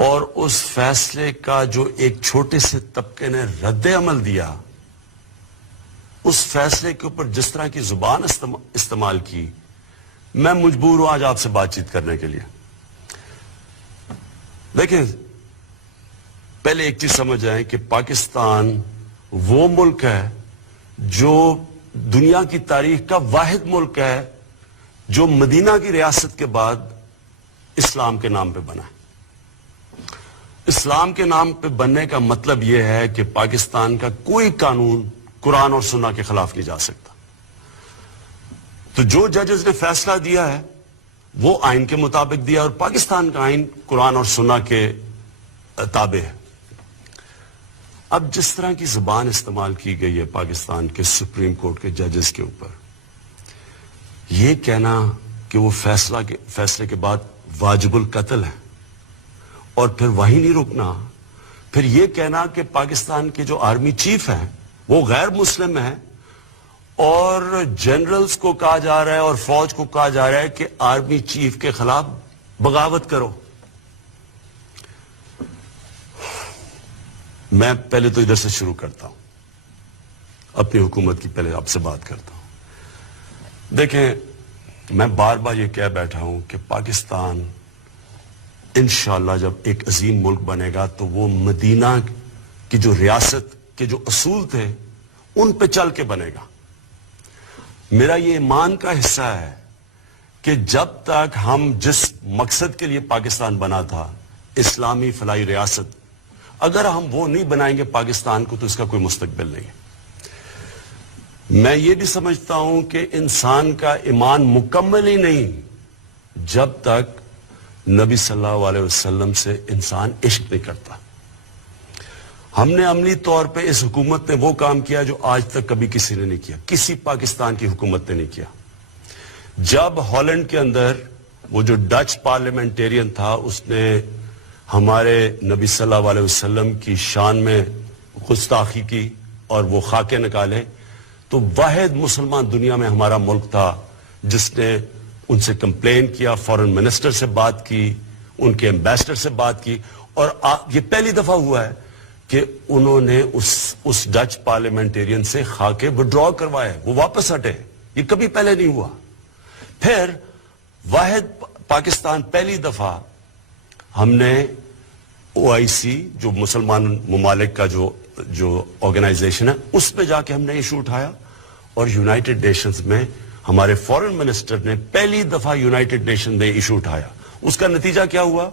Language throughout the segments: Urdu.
اور اس فیصلے کا جو ایک چھوٹے سے طبقے نے رد عمل دیا، اس فیصلے کے اوپر جس طرح کی زبان استعمال کی، میں مجبور ہوں آج آپ سے بات چیت کرنے کے لیے. دیکھیں، پہلے ایک چیز سمجھ آئے کہ پاکستان وہ ملک ہے جو دنیا کی تاریخ کا واحد ملک ہے جو مدینہ کی ریاست کے بعد اسلام کے نام پہ بنا ہے. اسلام کے نام پہ بننے کا مطلب یہ ہے کہ پاکستان کا کوئی قانون قرآن اور سنہ کے خلاف نہیں جا سکتا. تو جو ججز نے فیصلہ دیا ہے وہ آئین کے مطابق دیا، اور پاکستان کا آئین قرآن اور سنہ کے تابع ہے. اب جس طرح کی زبان استعمال کی گئی ہے پاکستان کے سپریم کورٹ کے ججز کے اوپر، یہ کہنا کہ وہ فیصلے کے بعد واجب القتل ہے، اور پھر وہی نہیں رکنا، پھر یہ کہنا کہ پاکستان کے جو آرمی چیف ہیں وہ غیر مسلم ہیں، اور جنرلز کو کہا جا رہا ہے اور فوج کو کہا جا رہا ہے کہ آرمی چیف کے خلاف بغاوت کرو. میں پہلے تو ادھر سے شروع کرتا ہوں، اپنی حکومت کی پہلے آپ سے بات کرتا ہوں. دیکھیں، میں بار بار یہ کہہ بیٹھا ہوں کہ پاکستان انشاءاللہ جب ایک عظیم ملک بنے گا تو وہ مدینہ کی جو ریاست کے جو اصول تھے ان پہ چل کے بنے گا. میرا یہ ایمان کا حصہ ہے کہ جب تک ہم جس مقصد کے لیے پاکستان بنا تھا، اسلامی فلاحی ریاست، اگر ہم وہ نہیں بنائیں گے پاکستان کو تو اس کا کوئی مستقبل نہیں ہے. میں یہ بھی سمجھتا ہوں کہ انسان کا ایمان مکمل ہی نہیں جب تک نبی صلی اللہ علیہ وسلم سے انسان عشق نہیں کرتا. ہم نے عملی طور پہ اس حکومت نے وہ کام کیا جو آج تک کبھی کسی نے نہیں کیا، کسی پاکستان کی حکومت نے نہیں کیا. جب ہالینڈ کے اندر وہ جو ڈچ پارلیمنٹیرین تھا، اس نے ہمارے نبی صلی اللہ علیہ وسلم کی شان میں گستاخی کی اور وہ خاکے نکالے، تو واحد مسلمان دنیا میں ہمارا ملک تھا جس نے ان سے کمپلین کیا، فورن منسٹر سے بات کی، ان کے ایمبیسڈر سے بات کی، اور یہ پہلی دفعہ ہوا ہے کہ انہوں نے اس ڈچ پارلیمنٹیرین سے خاکے وڈرا کروائے، وہ واپس ہٹے. یہ کبھی پہلے نہیں ہوا. پھر واحد پاکستان پہلی دفعہ ہم نے OIC جو مسلمان ممالک کا جو آرگنائزیشن ہے اس پہ جا کے ہم نے ایشو اٹھایا، اور یونائٹڈ نیشنز میں ہمارے فورن منسٹر نے پہلی دفعہ یونائٹڈ نیشن نے ایشو اٹھایا. اس کا نتیجہ کیا ہوا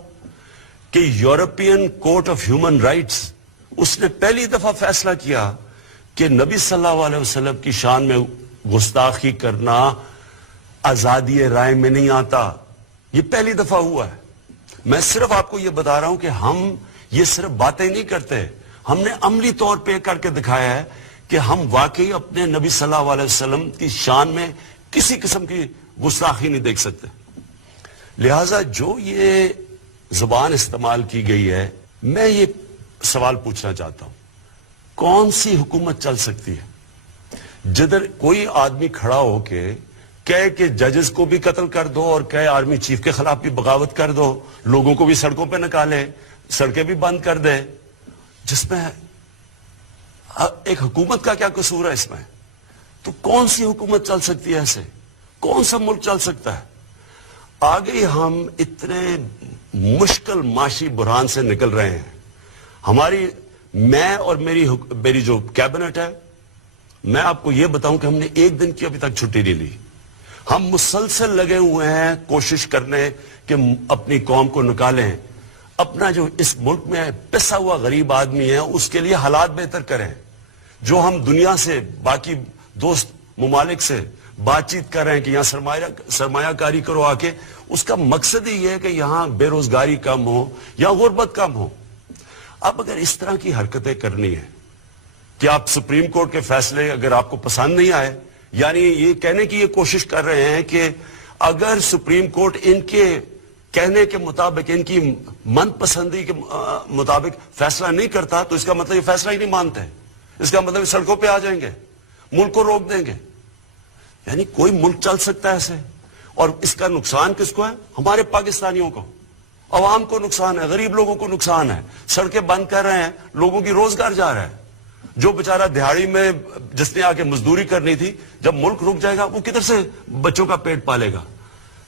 کہ European court of human rights اس نے پہلی دفعہ فیصلہ کیا کہ نبی صلی اللہ علیہ وسلم کی شان میں گستاخی کرنا آزادی رائے میں نہیں آتا. یہ پہلی دفعہ ہوا ہے. میں صرف آپ کو یہ بتا رہا ہوں کہ ہم یہ صرف باتیں نہیں کرتے، ہم نے عملی طور پہ کر کے دکھایا ہے کہ ہم واقعی اپنے نبی صلی اللہ علیہ وسلم کی شان میں کسی قسم کی گستاخی نہیں دیکھ سکتے. لہٰذا جو یہ زبان استعمال کی گئی ہے، میں یہ سوال پوچھنا چاہتا ہوں، کون سی حکومت چل سکتی ہے جدھر کوئی آدمی کھڑا ہو کے کہے کہ ججز کو بھی قتل کر دو اور کہے آرمی چیف کے خلاف بھی بغاوت کر دو، لوگوں کو بھی سڑکوں پہ نکالے، سڑکیں بھی بند کر دے، جس میں ایک حکومت کا کیا قصور ہے اس میں؟ تو کون سی حکومت چل سکتی ہے ایسے؟ کون سا ملک چل سکتا ہے؟ آگے ہم اتنے مشکل معاشی بحران سے نکل رہے ہیں. میں اور میری جو کیبنٹ ہے، میں آپ کو یہ بتاؤں کہ ہم نے ایک دن کی ابھی تک چھٹی نہیں لی. ہم مسلسل لگے ہوئے ہیں کوشش کرنے کہ اپنی قوم کو نکالیں، اپنا جو اس ملک میں پسا ہوا غریب آدمی ہے اس کے لیے حالات بہتر کریں. جو ہم دنیا سے، باقی دوست ممالک سے بات چیت کر رہے ہیں کہ یہاں سرمایہ کاری کرو آ کے، اس کا مقصد ہی یہ ہے کہ یہاں بے روزگاری کم ہو یا غربت کم ہو. اب اگر اس طرح کی حرکتیں کرنی ہے کہ آپ سپریم کورٹ کے فیصلے اگر آپ کو پسند نہیں آئے، یعنی یہ کہنے کی یہ کوشش کر رہے ہیں کہ اگر سپریم کورٹ ان کے کہنے کے مطابق، ان کی من پسندی کے مطابق فیصلہ نہیں کرتا تو اس کا مطلب یہ فیصلہ ہی نہیں مانتے، اس کا مطلب سڑکوں پہ آ جائیں گے، ملک کو روک دیں گے. یعنی کوئی ملک چل سکتا ہے ایسے؟ اور اس کا نقصان کس کو ہے؟ ہمارے پاکستانیوں کو. عوام کو نقصان ہے, غریب لوگوں کو نقصان ہے, سڑکیں بند کر رہے ہیں, لوگوں کی روزگار جا رہا ہے. جو بیچارہ دہاڑی میں جس نے آ کے مزدوری کرنی تھی, جب ملک رک جائے گا وہ کدھر سے بچوں کا پیٹ پالے گا؟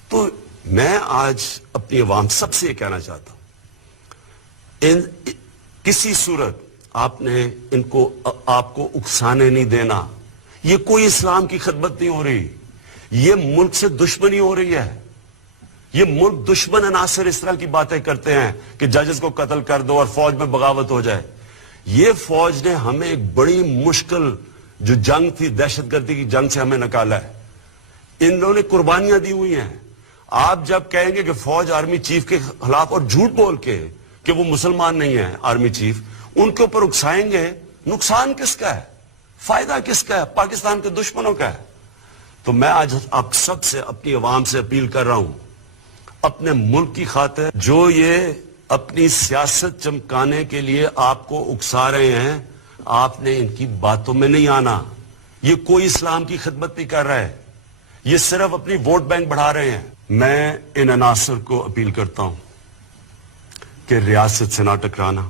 تو میں آج اپنی عوام سب سے یہ کہنا چاہتا ہوں, کسی صورت آپ نے آپ کو اکسانے نہیں دینا. یہ کوئی اسلام کی خدمت نہیں ہو رہی, یہ ملک سے دشمنی ہو رہی ہے. یہ ملک دشمن عناصر اس طرح کی باتیں کرتے ہیں کہ ججز کو قتل کر دو اور فوج میں بغاوت ہو جائے. یہ فوج نے ہمیں ایک بڑی مشکل جو جنگ تھی, دہشت گردی کی جنگ سے ہمیں نکالا ہے. ان لوگوں نے قربانیاں دی ہوئی ہیں. آپ جب کہیں گے کہ فوج آرمی چیف کے خلاف, اور جھوٹ بول کے کہ وہ مسلمان نہیں ہے آرمی چیف, ان کے اوپر اکسائیں گے, نقصان کس کا ہے, فائدہ کس کا ہے؟ پاکستان کے دشمنوں کا ہے. تو میں آج آپ سب سے, اپنی عوام سے اپیل کر رہا ہوں, اپنے ملک کی خاطر جو یہ اپنی سیاست چمکانے کے لیے آپ کو اکسا رہے ہیں, آپ نے ان کی باتوں میں نہیں آنا. یہ کوئی اسلام کی خدمت نہیں کر رہا ہے, یہ صرف اپنی ووٹ بینک بڑھا رہے ہیں. میں ان عناصر کو اپیل کرتا ہوں کہ ریاست سے نہ ٹکرانا.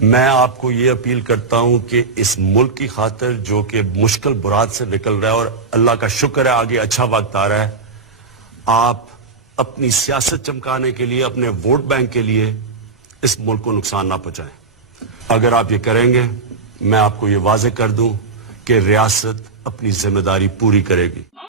میں آپ کو یہ اپیل کرتا ہوں کہ اس ملک کی خاطر جو کہ مشکل برات سے نکل رہا ہے, اور اللہ کا شکر ہے آگے اچھا وقت آ رہا ہے, آپ اپنی سیاست چمکانے کے لیے, اپنے ووٹ بینک کے لیے اس ملک کو نقصان نہ پہنچائیں. اگر آپ یہ کریں گے, میں آپ کو یہ واضح کر دوں کہ ریاست اپنی ذمہ داری پوری کرے گی.